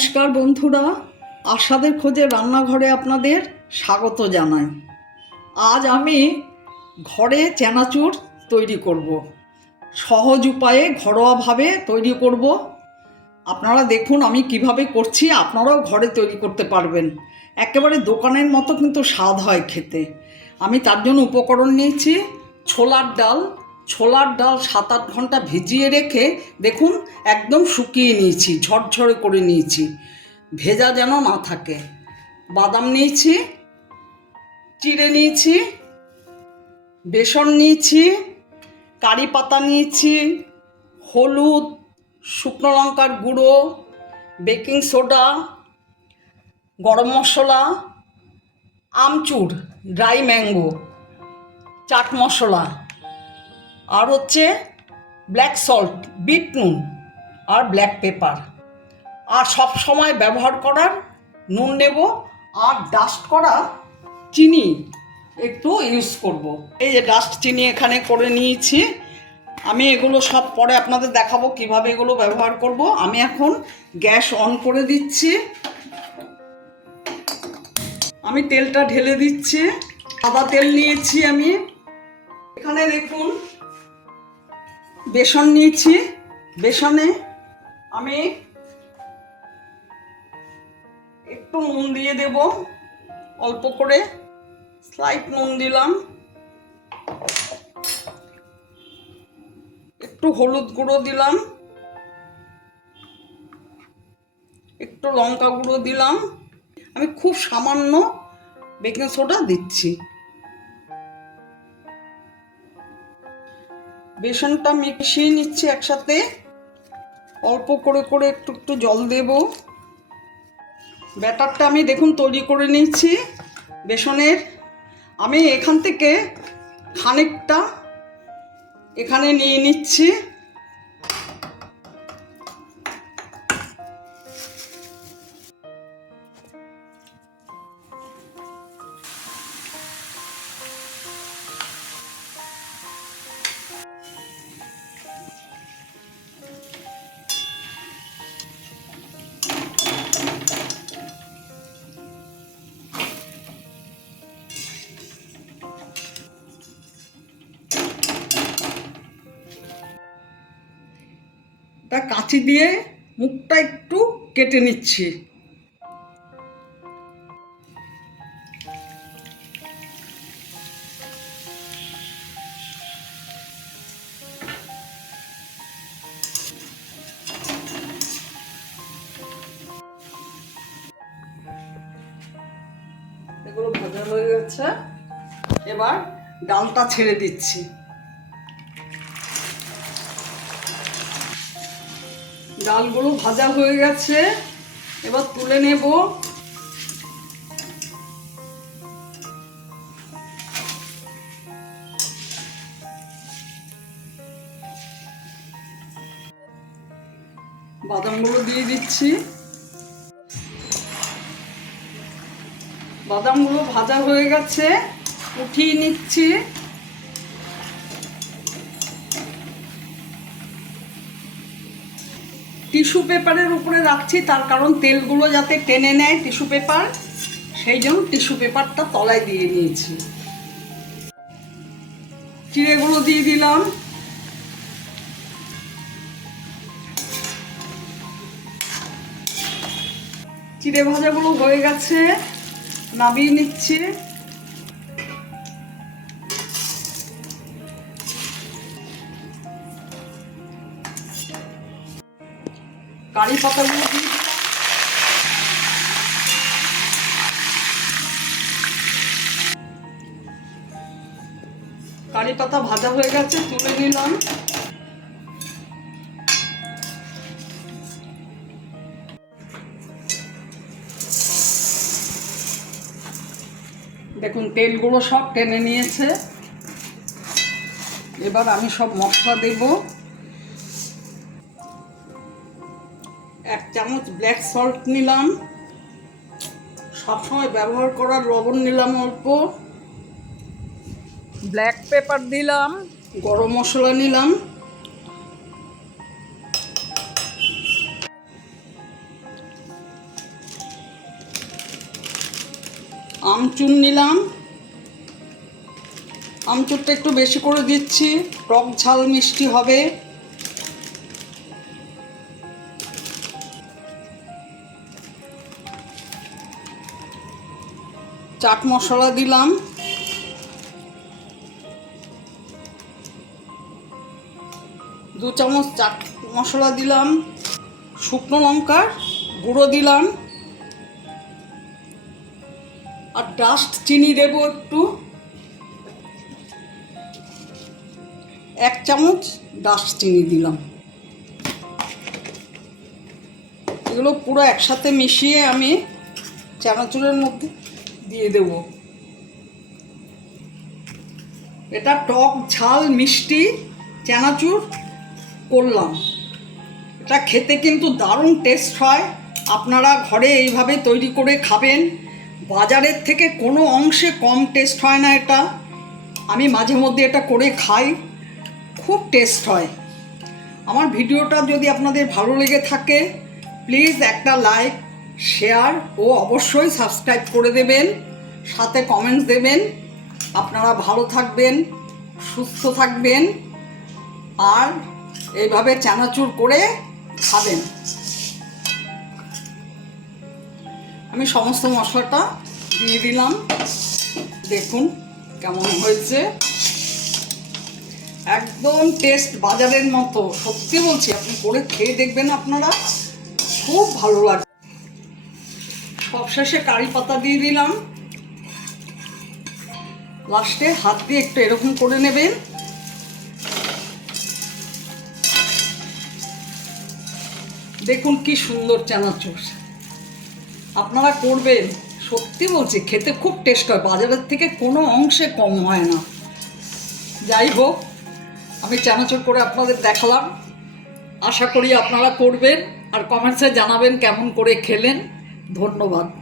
নমস্কার বন্ধুরা। আশাদের খোঁজে রান্নাঘরে আপনাদের স্বাগত জানাই। আজ আমি ঘরে চেনাচুর তৈরি করব। সহজ উপায়ে ঘরোয়াভাবে তৈরি করব। আপনারা দেখুন আমি কীভাবে করছি, আপনারাও ঘরে তৈরি করতে পারবেন। একেবারে দোকানের মতো কিন্তু স্বাদ হয় খেতে। আমি তার জন্য উপকরণ নিয়েছি, ছোলার ডাল ছোলার ডাল সাত আট ঘণ্টা ভিজিয়ে রেখে দেখুন একদম শুকিয়ে নিয়েছি, ঝরঝরে করে নিয়েছি। ভেজা যেন না থাকে। বাদাম নিয়েছি, চিড়ে নিয়েছি, বেসন নিয়েছি, কারি পাতা নিয়েছি, হলুদ, শুকনো লঙ্কার গুঁড়ো, baking soda, garam masala, amchur, dry mango, chaat masala. আর হচ্ছে ব্ল্যাক সল্ট বিট নুন আর ব্ল্যাক পেপার আর সব সময় ব্যবহার করার নুন নেব আর ডাস্ট করা চিনি একটু ইউজ করব। এই যে ডাস্ট চিনি এখানে করে নিয়েছি। আমি এগুলো সব পরে আপনাদের দেখাবো কীভাবে এগুলো ব্যবহার করব। আমি এখন গ্যাস অন করে দিচ্ছি। আমি তেলটা ঢেলে দিচ্ছি। সাদা তেল নিয়েছি আমি। এখানে দেখুন বেসন নিয়েছি। বেসনে আমি একটু নুন দিয়ে দেব। অল্প করে স্লাইট নুন দিলাম। একটু হলুদ গুঁড়ো দিলাম। একটু লঙ্কা গুঁড়ো দিলাম। আমি খুব সামান্য বেকিং সোডা দিচ্ছি। বেসনটা মিশিয়ে নিচ্ছি একসাথে। অল্প করে করে একটু একটু জল দেব। ব্যাটারটা আমি দেখুন তৈরি করে নিচ্ছি বেসনের। আমি এখান থেকে খানিকটা এখানে নিয়ে নিচ্ছি। তা কাঁচি দিয়ে মুখটা একটু কেটে নিচ্ছি। এগুলো হয়ে গেছে। এবার ডালটা ছেড়ে দিচ্ছি। ডালগুলো ভাজা হয়ে গেছে। এবার তুলে নেব। বাদামগুলো দিয়ে দিচ্ছি। বাদামগুলো ভাজা হয়ে গেছে। উঠিয়ে নিচ্ছি। টিস্যু পেপারের উপরে রাখছি, তার কারণ তেলগুলো যাতে টেনে নেয় টিস্যু পেপার, সেই জন্য টিস্যু পেপারটা তলায় দিয়ে নিয়েছি। চিড়েগুলো দিয়ে দিলাম। চিড়ে ভাজাগুলো হয়ে গেছে, নামিয়ে নিচ্ছি। কারি পাতাগুলো দিয়ে দিলাম। কারি পাতা ভাজা হয়ে গেছে, তুলে নিলাম। দেখুন, তেলগুলো সব টেনে নিয়েছে। এবার আমি সব মশলা দেবো। চামচ ব্ল্যাক সল্ট নিলাম। সবসময় ব্যবহার করার লবণ নিলাম অল্প। ব্ল্যাক পেপার দিলাম, গরম মশলা নিলাম। আমচুর নিলাম। আমচুরটা একটু বেশি করে দিচ্ছি, টক ঝাল মিষ্টি হবে। চাট মশলা দিলাম। দু চামচ চাট মশলা দিলাম। শুকনো লঙ্কার গুঁড়ো দিলাম। আর ডাস্ট চিনি দেবো একটু। এক চামচ ডাস্ট চিনি দিলাম। এগুলো পুরো একসাথে মিশিয়ে আমি চানাচুরের মধ্যে দিয়ে দেব। এটা টক ঝাল, মিষ্টি, চানাচুর, করলাম। এটা খেতে কিন্তু দারুণ টেস্ট হয়। আপনারা ঘরে এইভাবে তৈরি করে খাবেন। বাজারের থেকে কোনো অংশে কম টেস্ট হয় না এটা। আমি মাঝে মধ্যে এটা করে খাই। খুব টেস্ট হয়। আমার ভিডিওটা যদি আপনাদের ভালো লেগে থাকে প্লিজ একটা লাইক শেয়ার ও অবশ্যই সাবস্ক্রাইব করে দেবেন, সাথে কমেন্টস দেবেন। আপনারা ভালো থাকবেন, সুস্থ থাকবেন, আর এইভাবে চানাচুর করে খাবেন। আমি সমস্ত মশলাটা দিয়ে দিলাম। দেখুন কেমন হয়েছে। একদম টেস্ট বাজারের মতো। সত্যি বলছি, আপনি করে খেয়ে দেখবেন আপনারা। খুব ভালো লাগবে। সবশেষে কারি পাতা দিয়ে দিলাম। লাস্টে হাত দিয়ে একটু এরকম করে নেবেন। দেখুন কি সুন্দর চানাচুর। আপনারা করবেন, সত্যি বলছি, খেতে খুব টেস্ট হয়। বাজারের থেকে কোনো অংশে কম হয় না। যাই হোক, আমি চানাচুর করে আপনাদের দেখালাম। আশা করি আপনারা করবেন আর কমেন্টসে জানাবেন কেমন করে খেলেন। ধন্যবাদ।